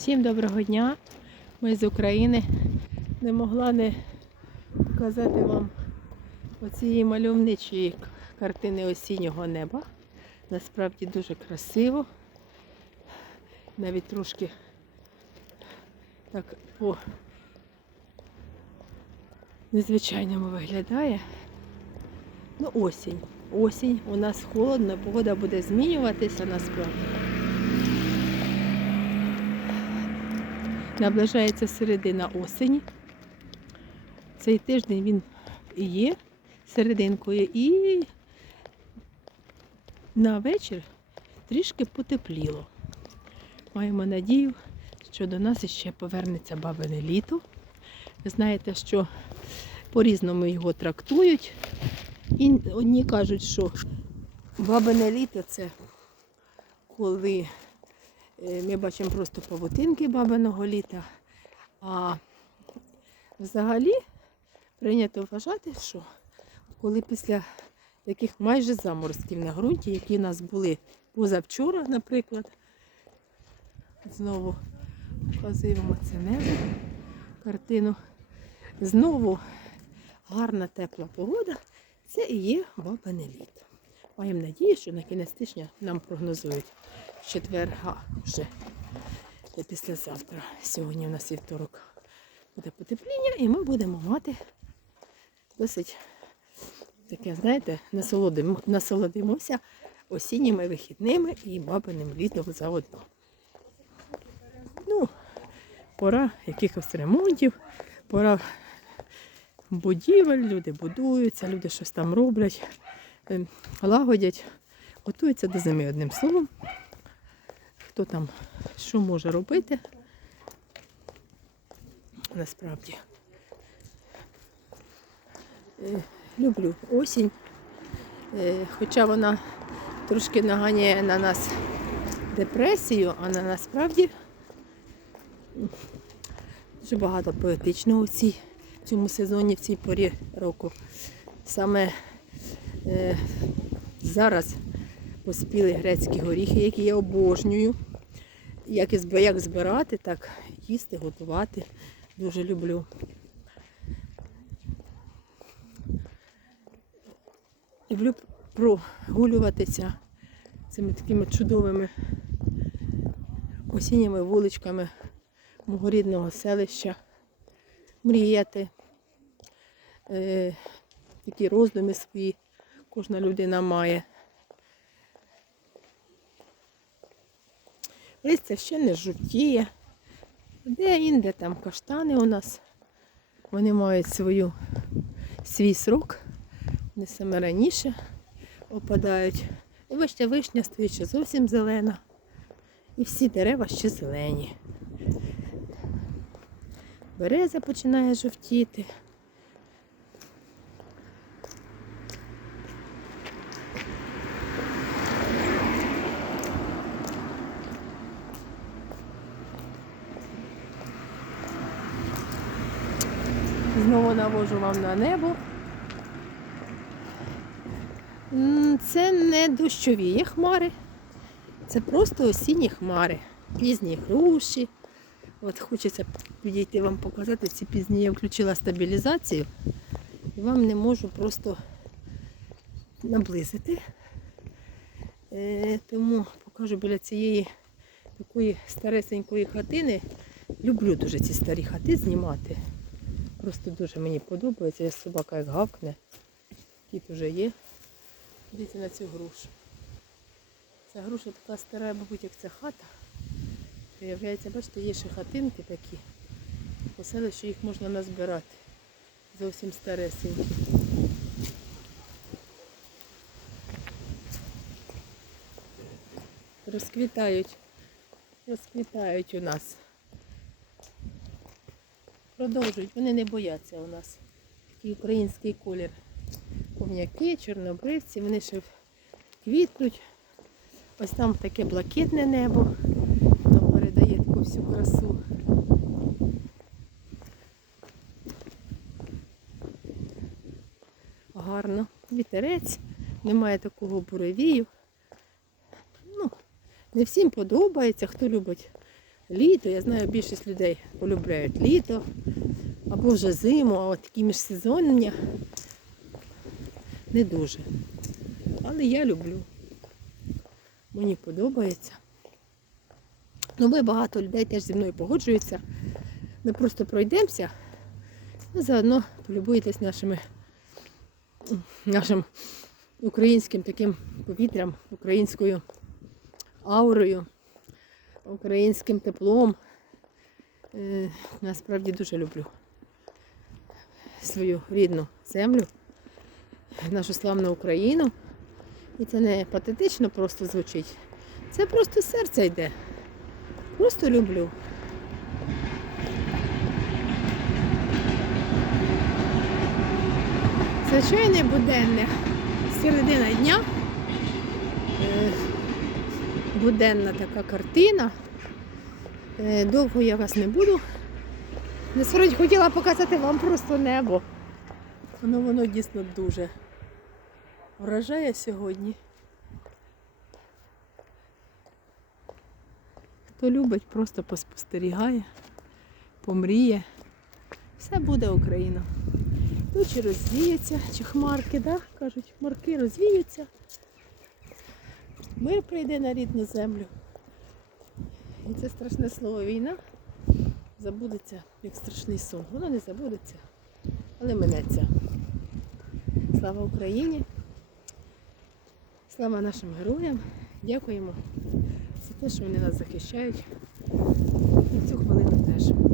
Всім доброго дня. Ми з України. Не могла не показати вам оцієї мальовничої картини осіннього неба. Насправді дуже красиво. Навіть трошки так по незвичайному виглядає. Ну, осінь. Осінь. У нас холодно, погода буде змінюватися насправді. Наближається середина осені. Цей тиждень він є серединкою і на вечір трішки потепліло. Маємо надію, що до нас іще повернеться бабине літо. Ви знаєте, що по-різному його трактують. І одні кажуть, що бабине літо це коли Ми бачимо просто павутинки бабиного літа. А взагалі прийнято вважати, що коли після таких майже заморозків на ґрунті, які у нас були позавчора, наприклад, знову показуємо це небо, картину. Знову гарна тепла погода. Це і є бабине літо. Маємо надію, що на кінець тижня нам прогнозують четверга вже та післязавтра. Сьогодні у нас вівторок буде потепління, і ми будемо мати досить таке, знаєте, насолодимо, насолодимося осінніми вихідними і бабиним літом заодно. Ну, пора якихось ремонтів, пора будівель, люди будуються, люди щось там роблять, ем, лагодять, готуються до зими одним словом хто там що може робити. Насправді. Е, Люблю осінь, Е, хоча вона трошки наганяє на нас депресію, а на насправді дуже багато поетичного в цьому сезоні, в цій порі року. Саме е, зараз поспіли грецькі горіхи, які я обожнюю. Як, як збирати, так їсти, готувати. Дуже люблю. Люблю прогулюватися цими такими чудовими осінніми вуличками мого рідного селища, мріяти, е, такі роздуми свої кожна людина має. Листя ще не жовтіє. Де інде там каштани у нас. Вони мають свою, свій срок. Вони саме раніше опадають. І бачите, вишня стоїть ще зовсім зелена. І всі дерева ще зелені. Береза починає жовтіти. Знову навожу вам на небо. Це не дощові хмари, це просто осінні хмари, пізні груші. От хочеться підійти вам показати ці пізні. Я включила стабілізацію і вам не можу просто наблизити. Е, тому покажу біля цієї такої старесенької хатини. Люблю дуже ці старі хати знімати. Просто дуже мені подобається. Я собака як гавкне. Кіт уже є. Дивіться на цю грушу. Ця груша така стара, мабуть, як ця хата. Виявляється, бачите, є ще хатинки такі. По селищу їх можна назбирати. Зовсім старесенькі. Розквітають. Розквітають у нас. Продовжують, вони не бояться у нас. Такий український колір. Повняки, чорнобривці, вони ще квітнуть. Ось там таке блакитне небо. Воно передає таку всю красу. Гарно. Вітерець, немає такого буревію. Ну, не всім подобається, хто любить літо. Я знаю, більшість людей полюбляють літо або вже зиму, а от такі міжсезоння не дуже. Але я люблю. Мені подобається. Ну, ми багато людей теж зі мною погоджуються. Ми просто пройдемося, ну, заодно полюбуєтесь нашими, нашим українським таким повітрям, українською аурою, українським теплом. Е, насправді дуже люблю свою рідну землю, нашу славну Україну. І це не патетично просто звучить. Це просто з серця йде. Просто люблю. Звичайне буденне середина дня. Буденна така картина. Е, Довго я вас не буду. Насправді хотіла показати вам просто небо. Воно воно дійсно дуже вражає сьогодні. Хто любить, просто поспостерігає, помріє. Все буде Україна. Тучі розвіються, чи хмарки, да? кажуть, хмарки розвіються. Мир прийде на рідну землю. І це страшне слово війна забудеться як страшний сон. Воно не забудеться, але минеться. Слава Україні! Слава нашим героям! Дякуємо за те, що вони нас захищають. І цю хвилину теж.